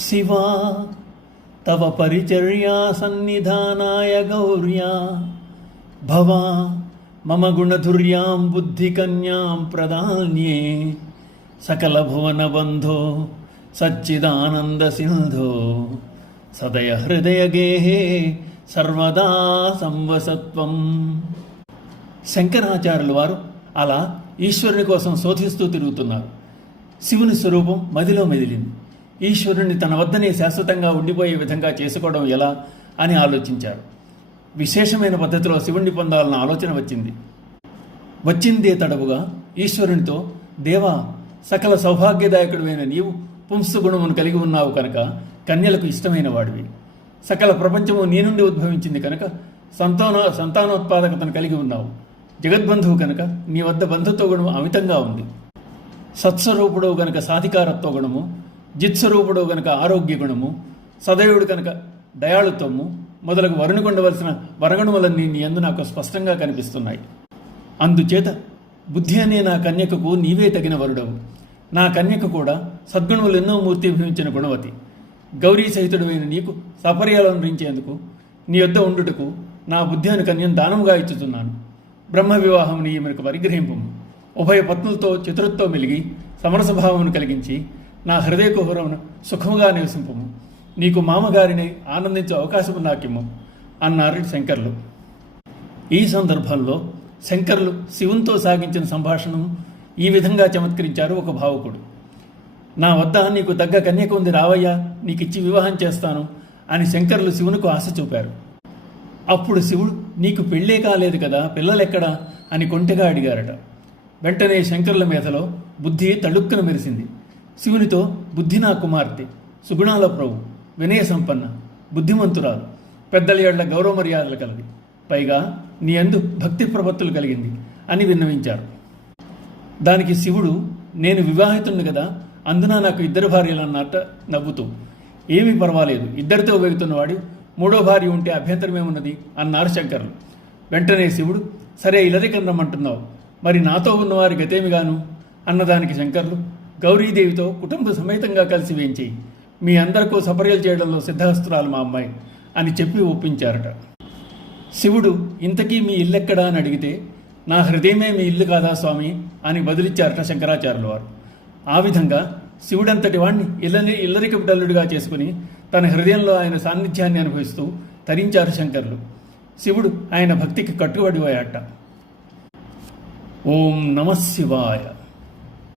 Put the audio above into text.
శివా తవ పరిచర్యా సన్నిధానాయ గౌర్యా భవా మమ గుణధుర్యాం బుద్ధికన్యాం ప్రదాన్యే సకల భువన బంధో సచ్చిదానంద సింధో సదయ హృదయ గేహే సర్వదా సంవసత్వం. శంకరాచార్యుల వారు అలా ఈశ్వరుని కోసం శోధిస్తూ తిరుగుతున్నారు. శివుని స్వరూపం మదిలో మెదిలింది. ఈశ్వరుని తన వద్దనే శాశ్వతంగా ఉండిపోయే విధంగా చేసుకోవడం ఎలా అని ఆలోచించారు. విశేషమైన పద్ధతిలో శివుణ్ణి పొందాలన్న ఆలోచన వచ్చిందే తడవుగా ఈశ్వరునితో, దేవా, సకల సౌభాగ్యదాయకుడివైన నీవు పుంసగుణమును కలిగి ఉన్నావు కనుక కన్యలకు ఇష్టమైన వాడివి. సకల ప్రపంచము నీ నుండి ఉద్భవించింది కనుక సంతానోత్పాదకతను కలిగి ఉన్నావు. జగద్బంధువు కనుక నీ వద్ద బంధుత్వ గుణము అమితంగా ఉంది. సత్స్వరూపుడు గనుక సాధికారత్వ గుణము, జిత్స్వరూపుడు గనుక ఆరోగ్య గుణము, సదయుడు కనుక దయాళుత్వము మొదలగు వరుణుకుండవలసిన వరగుణములన్నీ నీ యందు నాకు స్పష్టంగా కనిపిస్తున్నాయి. అందుచేత బుద్ధి అనే నా కన్యకకు నీవే తగిన వరుడవు. నా కన్యక కూడా సద్గుణములు ఎన్నో మూర్తిభవించిన గుణవతి. గౌరీ సహితుడైన నీకు సపర్యాలందించేందుకు నీ యొద్ద ఉండుటకు నా బుద్ధి అని కన్యను దానముగా ఇచ్చుతున్నాను. బ్రహ్మ వివాహం నీ మనకు పరిగ్రహింపు. ఉభయ పత్నులతో చతురత్వం మెలిగి సమరసభావమును కలిగించి నా హృదయ కుహరమును సుఖముగా నివసింపము. నీకు మామగారిని ఆనందించే అవకాశము నాకిమ్ము అన్నారు శంకర్లు. ఈ సందర్భంలో శంకర్లు శివునితో సాగించిన సంభాషణను ఈ విధంగా చమత్కరించారు ఒక భావుకుడు. నా వద్ద నీకు తగ్గ కన్యక ఉంది, రావయ్యా, నీకిచ్చి వివాహం చేస్తాను అని శంకర్లు శివునికి ఆశ చూపారు. అప్పుడు శివుడు, నీకు పెళ్ళే కాలేదు కదా, పిల్లలెక్కడా అని కొంటెగా అడిగారట. వెంటనే శంకరుల మీదలో బుద్ధి తళుక్కున మెరిసింది. శివునితో, బుద్ధి నా కుమార్తె, సుగుణాల ప్రభు, వినయ సంపన్న, బుద్ధిమంతురాలు, పెద్దల ఏళ్ల గౌరవ మర్యాదలు కలిగి, పైగా నీ యందు భక్తి ప్రపత్తులు కలిగింది అని విన్నవించారు. దానికి శివుడు, నేను వివాహితుడిని కదా, అందున నాకు 2 భార్యలు అన్నట్ట నవ్వుతూ, ఏమీ పర్వాలేదు, 2తో వెగుతున్నవాడి 3వ భార్య ఉంటే అభ్యంతరమేమున్నది అన్నారు శంకరులు. వెంటనే శివుడు, సరే ఇలరికన్నమంటున్నావు, మరి నాతో ఉన్నవారి గతేమిగాను అన్నదానికి శంకర్లు, గౌరీదేవితో కుటుంబ సమేతంగా కలిసి వేయించేయి, మీ అందరికీ సపర్యలు చేయడంలో సిద్ధహస్తురాలు మా అమ్మాయి అని చెప్పి ఒప్పించారట. శివుడు, ఇంతకీ మీ ఇల్లెక్కడా అని అడిగితే, నా హృదయమే మీ ఇల్లు కాదా స్వామి అని బదులిచ్చారట శంకరాచార్యుల వారు. ఆ విధంగా శివుడంతటి వాణ్ణి ఇల్లరిక బిడ్డలుడిగా చేసుకుని తన హృదయంలో ఆయన సాన్నిధ్యాన్ని అనుభవిస్తూ తరించారు శంకర్లు. శివుడు ఆయన భక్తికి కట్టుబడిపోయాట. ఓం నమః శివాయ.